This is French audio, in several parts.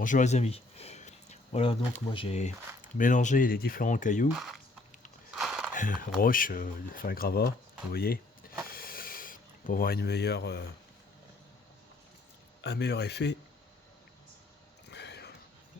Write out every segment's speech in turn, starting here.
Bonjour les amis. Voilà, donc moi j'ai mélangé les différents cailloux, roches, enfin gravats, vous voyez, pour avoir un meilleur effet.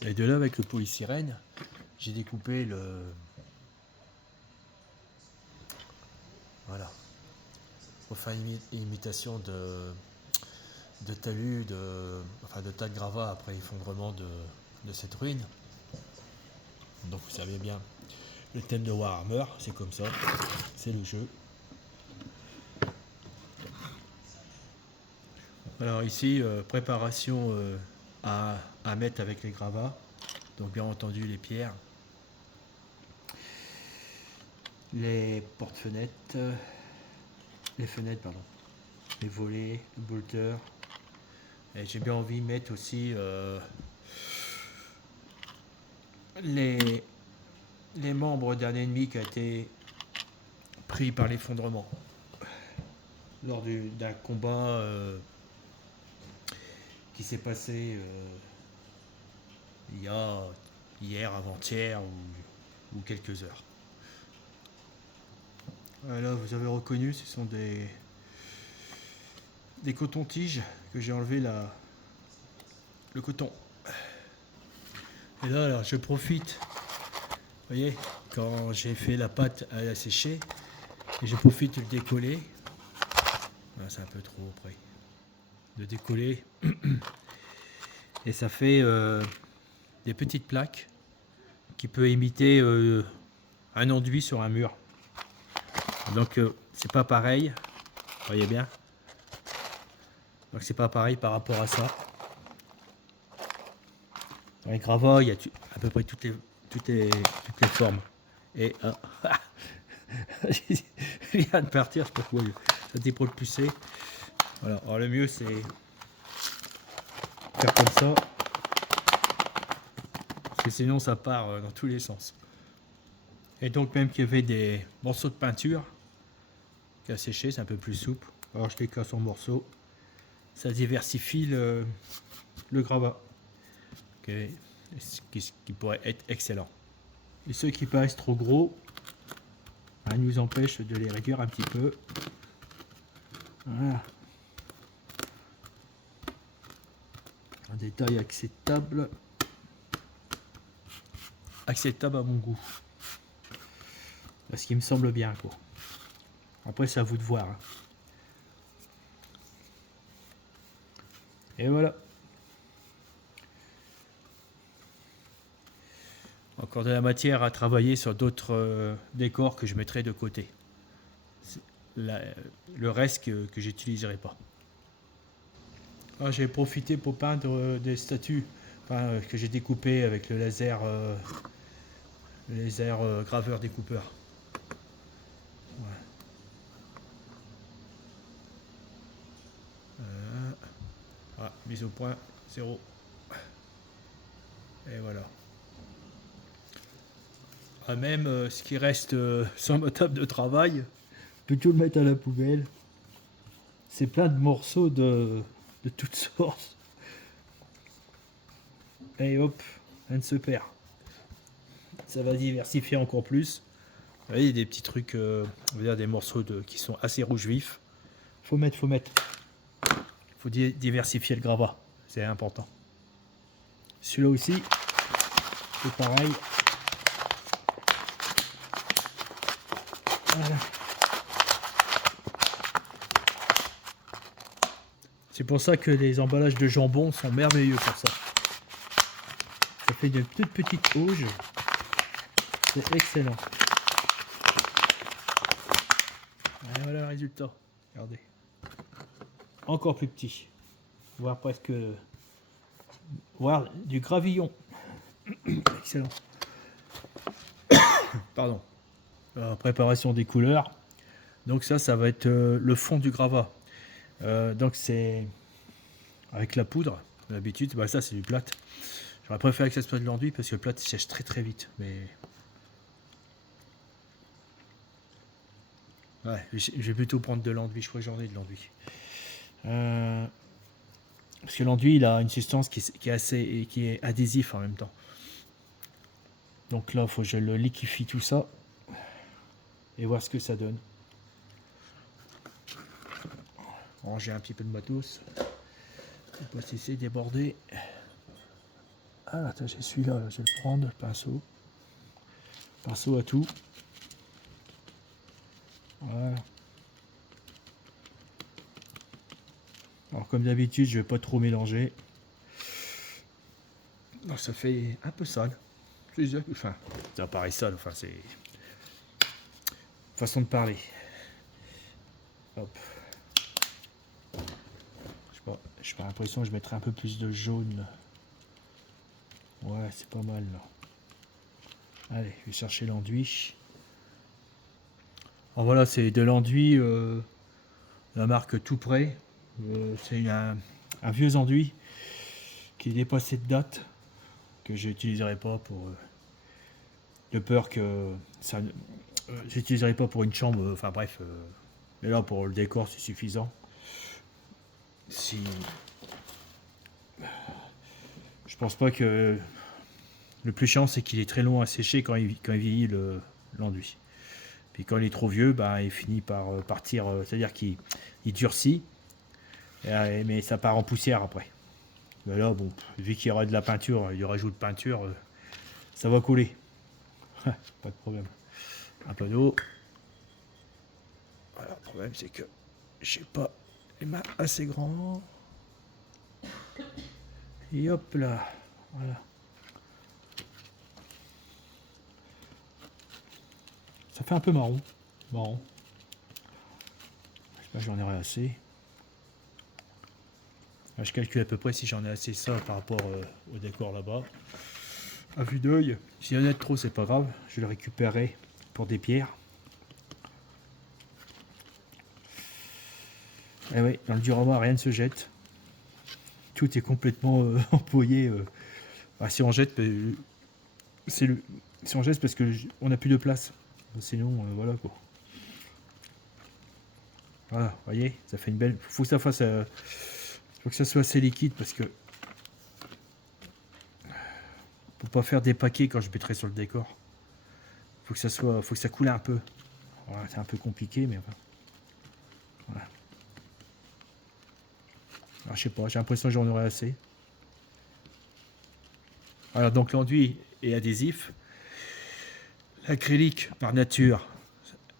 Et de là, avec le polystyrène, j'ai découpé voilà, pour faire une imitation de talus, enfin de tas de gravats après l'effondrement de cette ruine. Donc vous savez bien, le thème de Warhammer, c'est comme ça, c'est le jeu. Alors ici, préparation à mettre avec les gravats. Donc bien entendu les pierres, les portes-fenêtres, les fenêtres, pardon, les volets, le bolter. Et j'ai bien envie de mettre aussi les membres d'un ennemi qui a été pris par l'effondrement lors d'un combat qui s'est passé il y a hier, avant-hier ou quelques heures. Là, vous avez reconnu, ce sont des cotons-tiges que j'ai enlevé le coton. Et là, alors, je profite, vous voyez, quand j'ai fait la pâte à la sécher, et je profite de le décoller. Ah, c'est un peu trop près. De décoller. Et ça fait des petites plaques qui peut imiter un enduit sur un mur. Donc c'est pas pareil, vous voyez bien. Donc c'est pas pareil par rapport à ça. Dans les gravats, il y a à peu près toutes les formes. Et je viens de partir, je sais pas pourquoi ça a été propulsé. Voilà. Alors le mieux c'est faire comme ça, parce que sinon ça part dans tous les sens. Et donc même qu'il y avait des morceaux de peinture qui a séché, c'est un peu plus souple. Alors je les casse en morceaux. Ça diversifie le gravat. Okay. Ce qui pourrait être excellent. Et ceux qui paraissent trop gros, nous empêche de les réduire un petit peu. Voilà. Un détail acceptable. Acceptable à mon goût. Ce qui me semble bien, quoi. Après, c'est à vous de voir. Hein. Et voilà. Encore de la matière à travailler sur d'autres décors que je mettrai de côté. Le reste que j'utiliserai pas. Ah, j'ai profité pour peindre des statues que j'ai découpées avec le laser graveur découpeur. Ouais. Mise au point 0. Et voilà. Même ce qui reste sur ma table de travail, plutôt le mettre à la poubelle. C'est plein de morceaux de toutes sortes. Et hop, un se perd. Ça va diversifier encore plus. Vous voyez, des petits trucs, on va dire des morceaux qui sont assez rouge vif. Faut mettre. Faut diversifier le gravat, c'est important. Celui-là aussi, c'est pareil. Voilà. C'est pour ça que les emballages de jambon sont merveilleux pour ça. Ça fait de toutes petites auges. C'est excellent. Et voilà le résultat. Regardez. Encore plus petit. Voire presque... voire du gravillon. Excellent. Pardon. Préparation des couleurs. Donc ça va être le fond du gravat. Donc c'est avec la poudre. D'habitude, ça c'est du plate. J'aurais préféré que ça soit de l'enduit parce que le plate sèche très très vite. Mais ouais, je vais plutôt prendre de l'enduit. Je crois que j'en ai de l'enduit. Parce que l'enduit, il a une substance qui est assez, qui est adhésif en même temps. Donc là, il faut que je le liquéfie tout ça et voir ce que ça donne. Ranger un petit peu de matos. Faut pas se laisser déborder. Ah, attends, j'ai celui-là, je vais le prendre, le pinceau. Pinceau à tout. Voilà. Alors comme d'habitude, je vais pas trop mélanger. Donc ça fait un peu sale. Enfin, ça paraît sale, enfin c'est façon de parler. Hop. J'ai pas l'impression que je mettrais un peu plus de jaune. Ouais, c'est pas mal là. Allez, je vais chercher l'enduit. Alors voilà, c'est de l'enduit, la marque Tout Prêt. C'est un vieux enduit qui est dépassé de date, que je n'utiliserai pas pour de peur que ça j'utiliserai pas pour une chambre, enfin bref, mais là pour le décor c'est suffisant. Si je pense pas que le plus chiant c'est qu'il est très long à sécher quand il vieillit l'enduit. Puis quand il est trop vieux, bah, il finit par partir, c'est-à-dire qu'il durcit, mais ça part en poussière après. Mais là, bon, vu qu'il y aura de la peinture, il y aura de peinture, ça va couler. Pas de problème. Un peu d'eau. Voilà, le problème c'est que j'ai pas les mains assez grandes. Et hop là, voilà. Ça fait un peu marron. Marron. J'espère que j'en aurai assez. Là, je calcule à peu près si j'en ai assez ça par rapport au décor là-bas. À vue d'œil. S'il y en a de trop, c'est pas grave. Je le récupérerai pour des pierres. Et oui, dans le diorama, rien ne se jette. Tout est complètement employé. Si on jette, si on jette, parce que on n'a plus de place. Sinon, voilà quoi. Voilà, vous voyez, ça fait une belle. Faut que ça fasse, faut que ça soit assez liquide parce que pour pas faire des paquets quand je mettrai sur le décor. Faut que ça coule un peu. Voilà, c'est un peu compliqué, mais enfin. Voilà. Alors, je sais pas, j'ai l'impression que j'en aurai assez. Alors donc l'enduit est adhésif. L'acrylique par nature,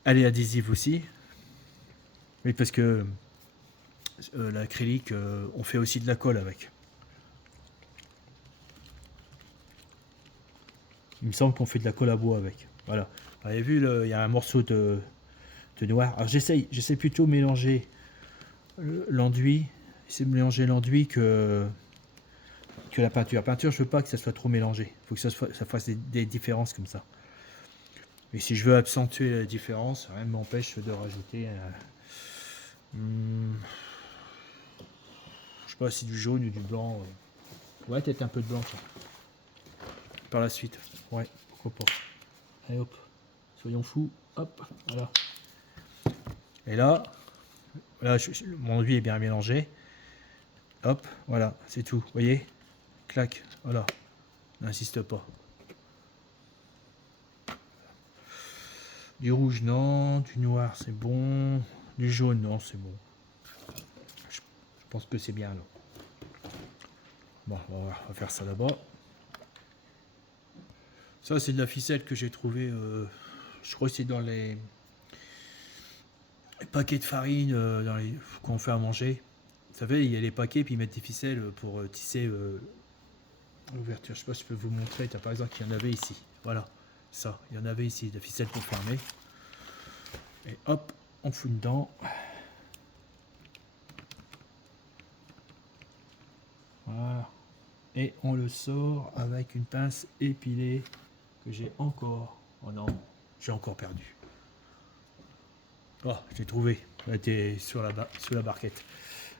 elle est adhésive aussi. Oui, parce que l'acrylique, on fait aussi de la colle avec. Il me semble qu'on fait de la colle à bois avec. Voilà. Vous avez vu, il y a un morceau de noir. Alors j'essaye plutôt de mélanger l'enduit. C'est de mélanger l'enduit que la peinture. La peinture, je veux pas que ça soit trop mélangé. Il faut que ça fasse des différences comme ça. Et si je veux accentuer la différence, rien ne m'empêche de rajouter je sais pas si du jaune ou du blanc. Ouais, peut-être un peu de blanc. Tiens. Par la suite. Ouais, pourquoi pas. Allez hop, soyons fous. Hop, voilà. Et là, mon enduit est bien mélangé. Hop, voilà, c'est tout. Vous voyez? Clac, voilà. N'insiste pas. Du rouge, non. Du noir, c'est bon. Du jaune, non, c'est bon. Je pense que c'est bien là. Bon, on va faire ça là-bas. Ça, c'est de la ficelle que j'ai trouvé. Je crois que c'est dans les paquets de farine qu'on fait à manger. Vous savez, il y a les paquets, puis ils mettent des ficelles pour tisser l'ouverture. Je sais pas si je peux vous montrer. Par exemple, il y en avait ici. Voilà, ça. Il y en avait ici, de la ficelle pour fermer. Et hop, on fout dedans. Voilà. Et on le sort avec une pince épilée que j'ai encore. Oh non, j'ai encore perdu. Oh, j'ai trouvé. Elle était sur la barquette.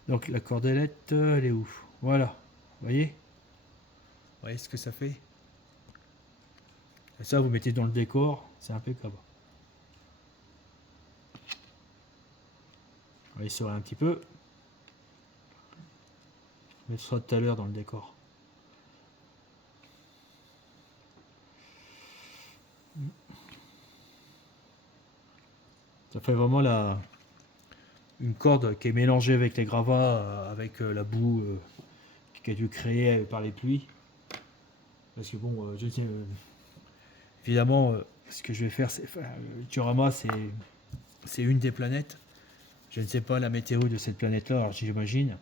Donc la cordelette, elle est où? Voilà. Vous voyez? Vous voyez ce que ça fait? Et ça, vous mettez dans le décor, c'est impeccable. On va essorer un petit peu. mettre ça tout à l'heure dans le décor. Ça fait vraiment une corde qui est mélangée avec les gravats, avec la boue qui a dû créer par les pluies. Parce que bon, je sais, évidemment, ce que je vais faire, c'est Diorama, c'est une des planètes. Je ne sais pas la météo de cette planète-là, alors j'imagine.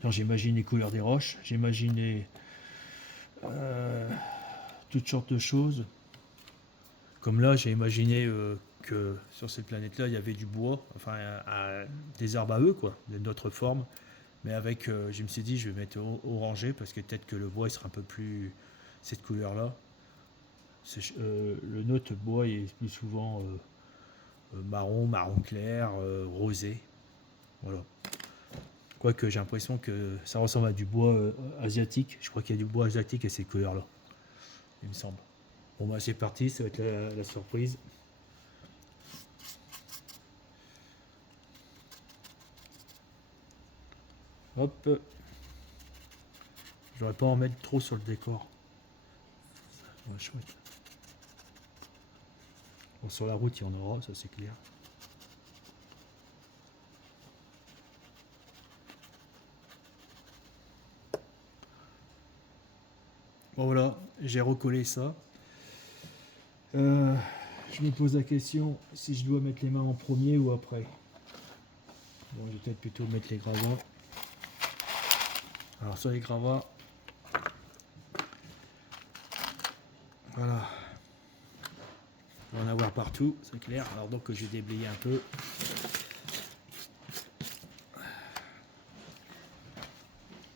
Alors, j'imagine les couleurs des roches, j'imagine toutes sortes de choses. Comme là, j'ai imaginé que sur cette planète-là, il y avait du bois, enfin des arbres à eux, quoi, de notre forme. Mais avec, je me suis dit, je vais mettre orangé parce que peut-être que le bois il sera un peu plus cette couleur-là. Le nôtre bois est plus souvent marron, marron clair, rosé. Voilà. Quoique j'ai l'impression que ça ressemble à du bois asiatique. Je crois qu'il y a du bois asiatique à ces couleurs-là, il me semble. Bon bah c'est parti, ça va être la surprise. Hop. J'aurais pas en mettre trop sur le décor. Ouais, chouette. Bon, sur la route il y en aura, ça c'est clair. Bon voilà, j'ai recollé ça. Je me pose la question si je dois mettre les mains en premier ou après. Bon, je vais peut-être plutôt mettre les gravats. Alors sur les gravats, voilà. On va en avoir partout, c'est clair. Alors donc j'ai déblayé un peu.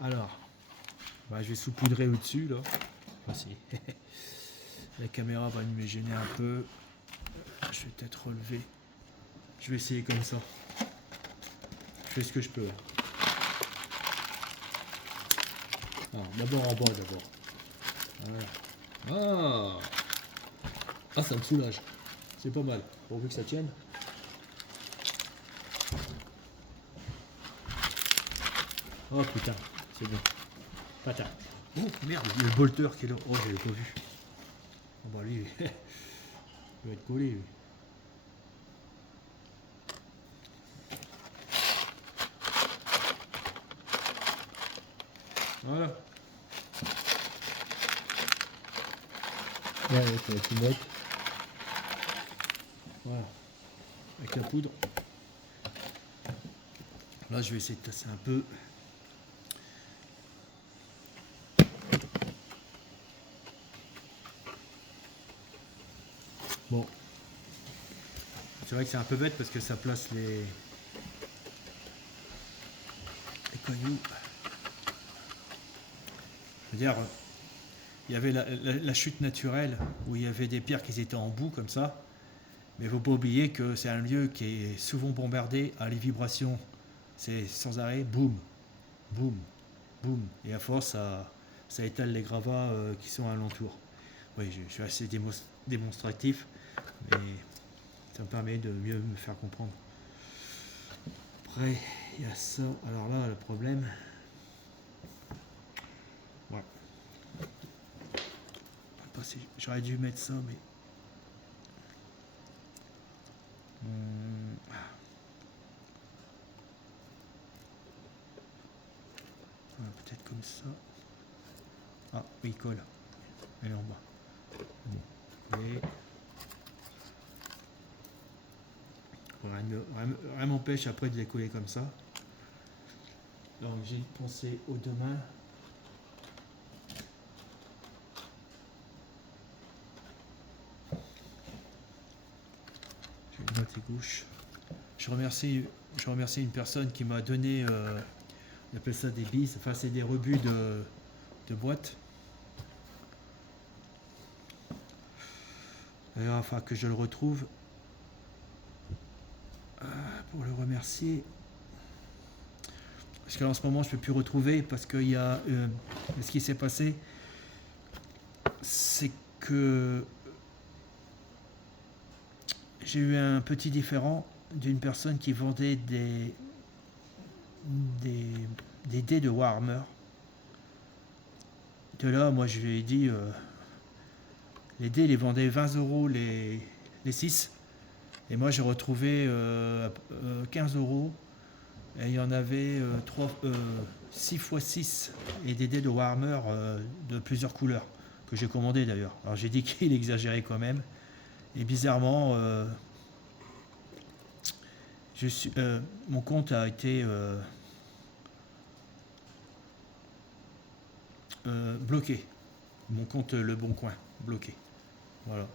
Alors, bah, je vais saupoudrer au-dessus là. Voici. La caméra va me gêner un peu. Je vais peut-être relever. Je vais essayer comme ça. Je fais ce que je peux. Alors, d'abord en bas d'abord. Voilà. Ah, ça me soulage. C'est pas mal. Pourvu que ça tienne. Oh putain, c'est bon. Patin. Oh merde, il y a le bolter qui est là. Oh, je l'ai pas vu. Oh bah lui, il va être collé lui. Voilà. Ouais, ça va tout mettre. Voilà. Avec la poudre. Là, je vais essayer de tasser un peu. Bon. C'est vrai que c'est un peu bête parce que ça place les cailloux. Je veux dire, il y avait la chute naturelle où il y avait des pierres qui étaient en boue comme ça. Mais il ne faut pas oublier que c'est un lieu qui est souvent bombardé à les vibrations. C'est sans arrêt, boum, boum, boum. Et à force, ça étale les gravats qui sont alentour. Oui, je suis assez démonstratif, mais ça me permet de mieux me faire comprendre. Après, il y a ça. Alors là, le problème... Ouais. J'aurais dû mettre ça, mais... Peut-être comme ça. Ah, oui, il colle. Elle est en bas. Bon. Et... Rien m'empêche après de les coller comme ça. Donc j'ai pensé aux deux mains. Je vais noter gauche. Je remercie une personne qui m'a donné, on appelle ça des bises, enfin c'est des rebuts de boîte. D'ailleurs, enfin que je le retrouve pour le remercier. Parce qu'en ce moment je ne peux plus retrouver parce qu'il y a ce qui s'est passé, c'est que j'ai eu un petit différend d'une personne qui vendait des des dés de Warhammer. De là, moi je lui ai dit, les dés, ils les vendaient 20 € les 6. Et moi j'ai retrouvé 15 €. Et il y en avait 6 x 6 et des dés de Warhammer de plusieurs couleurs, que j'ai commandé d'ailleurs. Alors j'ai dit qu'il exagérait quand même. Et bizarrement, mon compte a été bloqué. Mon compte Le Bon Coin, bloqué. Voilà.